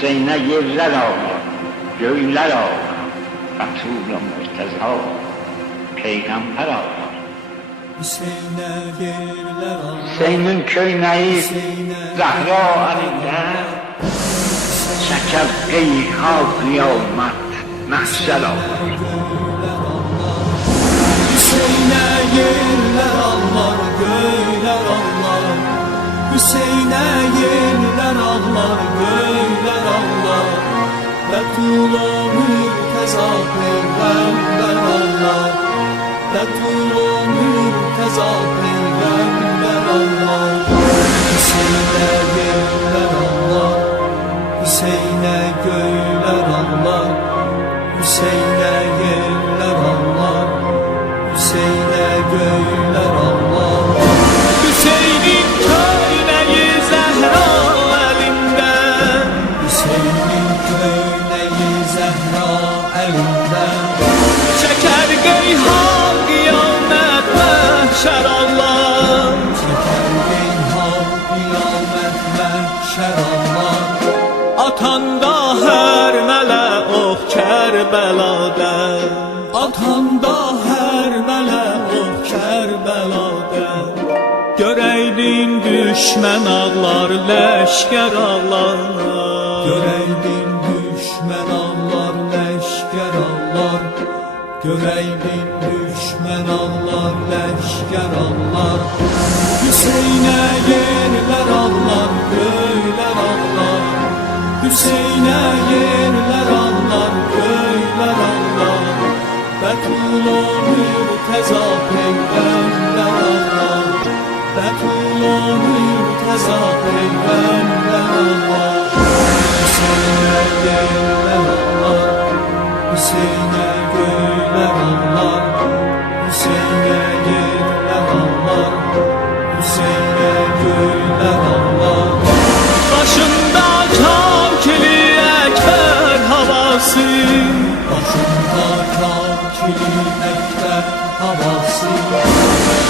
Hüseyin'e yerler ağlar, göyler ağlar, Resul-i Murteza, Peygamber ağlar. Hüseyin'in köynəyi Zəhra əlində, çəkər qeyha qiyamət, məhşər ağlar. Hüseyin'e yerler ağlar, göyler ağlar. Hüseyin'e yerler ağlar, göyler ağlar. Betul-o Mürteza Peygamber ağlar. Betul-o Mürteza Peygamber ağlar. Hüseyin'e yerler ağlar, Hüseyin'e göyler ağlar. Hüseyin'e yerler ağlar, Hüseyin'e göyler ağlar. Hüseyin'in köyneyi Zehra elinde, Hüseyin'in köyneyi Zehra elinde. Çeker geyhan kıyamet mahşer Allah, çeker geyhan kıyamet mahşer Allah. Atanda her mele oh Kerbela'da, atanda her mele oh Kerbela'da. Göreydin düşmen ağlar, leşker ağlar. Göreydin düşmen ağlar, leşker ağlar. Göreydin düşmen ağlar, leşker ağlar. Hüseyin'e yerler ağlar, göyler ağlar. Hüseyin'e yerler ağlar, göyler ağlar. Betul-o Mürteza Peygamber ağlar. Betul-o Mürteza Peygamber ağlar. Hüseyin'e yerler ağlar, Hüseyin'e göyler ağlar. Hüseyin'e yerler ağlar, Hüseyin'e göyler ağlar. Başında kakili ekber havası, başında kakili ekber havası.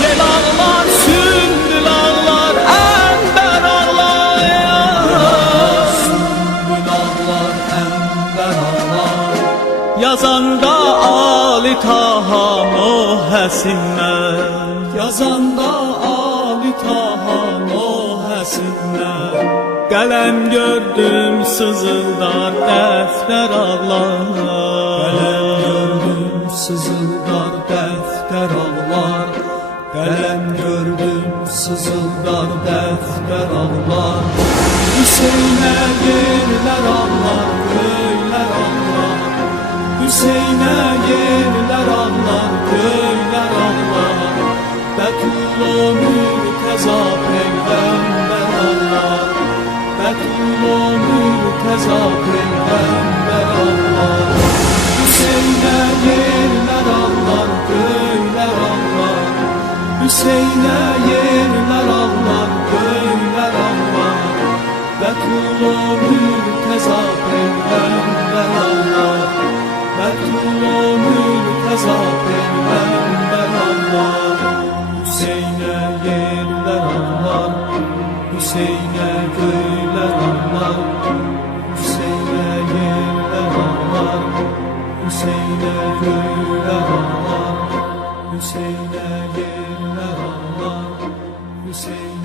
Yel ağlar, sümbül ağlar, ember ağlar. Sümbül ağlar, ember ağlar. Yazanda Ali Taha Nuh Həsinlər, yazanda Ali Taha Nuh Həsinlər. Qələm gördüm sızıldar dəftər ağlar. Qələm gördüm sızıldar dəftər ağlar. Qələm gördüm sızıldar dəftər ağlar. Hüseyin'e yerler ağlar, göyler ağlar. Hüseyin'e yerler ağlar, göyler ağlar. Betul-o Mürteza Peygamber ağlar. Betul-o Mürteza Peygamber ağlar. Hüseyin'e yerler ağlar, göyler ağlar. Hüseyin'e yerler ağlar, göyler ağlar. Betul-o Mürteza Peygamber ağlar. Betul-o Mürteza Peygamber ağlar. Hüseyin'e yerler ağlar, Hüseyin'e göyler ağlar. Hüseyin'e yerler ağlar, Hüseyin'e göyler ağlar. Hüseyin'e yerler ağlar, Hüseyin'e